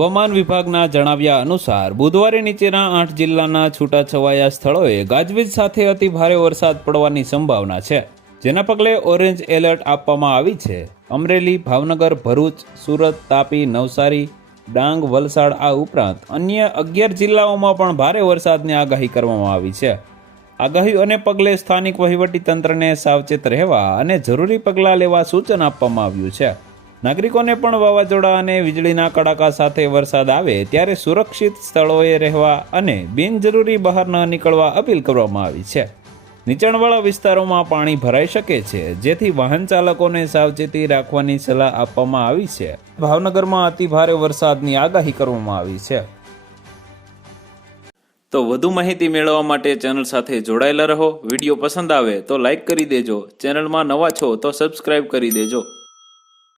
હવામાન વિભાગના જણાવ્યા અનુસાર બુધવારે નીચેના 8 જિલ્લાના છૂટાછવાયા સ્થળોએ ગાજવીજ સાથે અતિ ભારે વરસાદ પડવાની સંભાવના છે, જેના પગલે ઓરેન્જ એલર્ટ આપવામાં આવી છે. અમરેલી, ભાવનગર, ભરૂચ, સુરત, તાપી, નવસારી, ડાંગ, વલસાડ આ ઉપરાંત અન્ય 11 જિલ્લાઓમાં પણ ભારે વરસાદની આગાહી કરવામાં આવી છે. આગાહીઓને પગલે સ્થાનિક વહીવટીતંત્રને સાવચેત રહેવા અને જરૂરી પગલાં લેવા સૂચન આપવામાં આવ્યું છે. નાગરિકોને પણ વાવાઝોડા અને વીજળીના કડાકા સાથે વરસાદ આવે ત્યારે સુરક્ષિત સ્થળોએ રહેવા અને બિનજરૂરી બહાર ન નીકળવા અપીલ કરવામાં આવી છે. નીચાણવાળા વિસ્તારોમાં પાણી ભરાઈ શકે છે, જેથી વાહન ચાલકોને સાવચેતી રાખવાની સલાહ આપવામાં આવી છે. ભાવનગરમાં અતિ ભારે વરસાદની આગાહી કરવામાં આવી છે. તો વધુ માહિતી મેળવવા માટે ચેનલ સાથે જોડાયેલા રહો. વિડીયો પસંદ આવે તો લાઈક કરી દેજો. ચેનલમાં નવા છો તો સબસ્ક્રાઇબ કરી દેજો.